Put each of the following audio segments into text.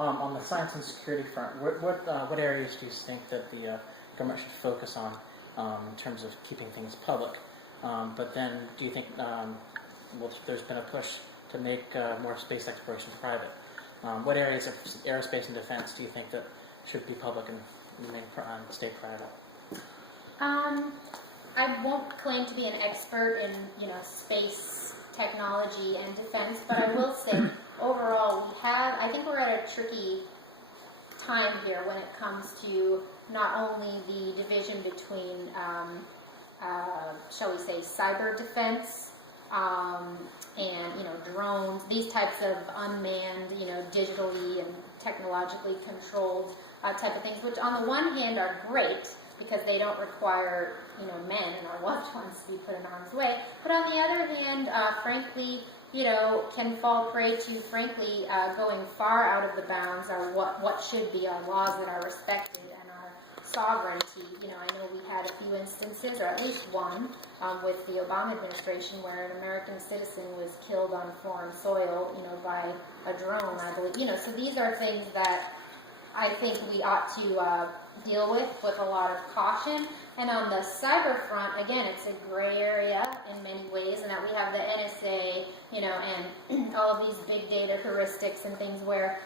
On the science and security front, what areas do you think that the government should focus on in terms of keeping things public? But then, do you think there's been a push to make more space exploration private? What areas of aerospace and defense do you think that should be public and stay private? I won't claim to be an expert in, space technology and defense, but I will say overall I think we're at a tricky time here when it comes to not only the division between, shall we say, cyber defense and, drones, these types of unmanned, digitally and technologically controlled type of things, which on the one hand are great because they don't require, men and our loved ones to be put in harm's way. But on the other hand, frankly, can fall prey to, frankly, going far out of the bounds or what should be our laws that are respected and our sovereignty. I know we had a few instances, or at least one, with the Obama administration where an American citizen was killed on foreign soil, by a drone, I believe. So these are things that I think we ought to deal with a lot of caution. And on the cyber front, again, it's a gray area in many ways, and that we have the NSA, and all of these big data heuristics and things where,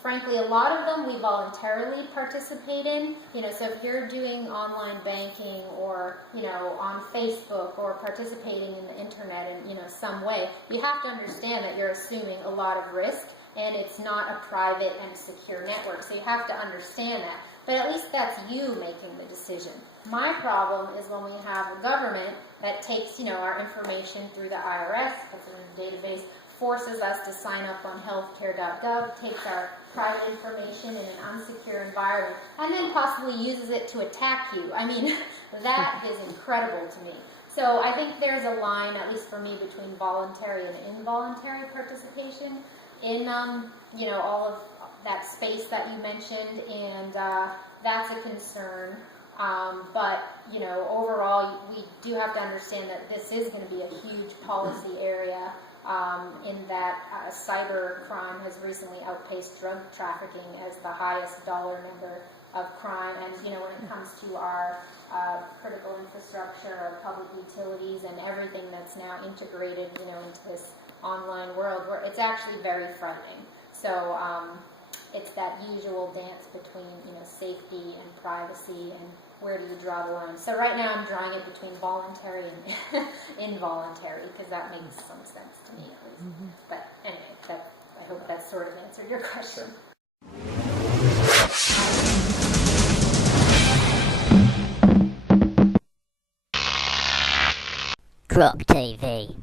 frankly, a lot of them we voluntarily participate in. So if you're doing online banking or, on Facebook or participating in the internet in, some way, you have to understand that you're assuming a lot of risk, and it's not a private and secure network. So you have to understand that. But at least that's you making the decision. My problem is when we have a government that takes, our information through the IRS, puts it in a database, forces us to sign up on healthcare.gov, takes our private information in an unsecure environment, and then possibly uses it to attack you. I mean, that is incredible to me. So I think there's a line, at least for me, between voluntary and involuntary participation in, all of that space that you mentioned, and that's a concern. But, overall, we do have to understand that this is going to be a huge policy area, in that cyber crime has recently outpaced drug trafficking as the highest dollar number of crime. And, when it comes to our critical infrastructure, our public utilities, and everything that's now integrated, into this online world, where it's actually very frightening. So it's that usual dance between, safety and privacy, and where do you draw the line? So right now I'm drawing it between voluntary and involuntary, because that makes some sense to me, at least. Mm-hmm. But anyway, I hope that sort of answered your question. Croc TV.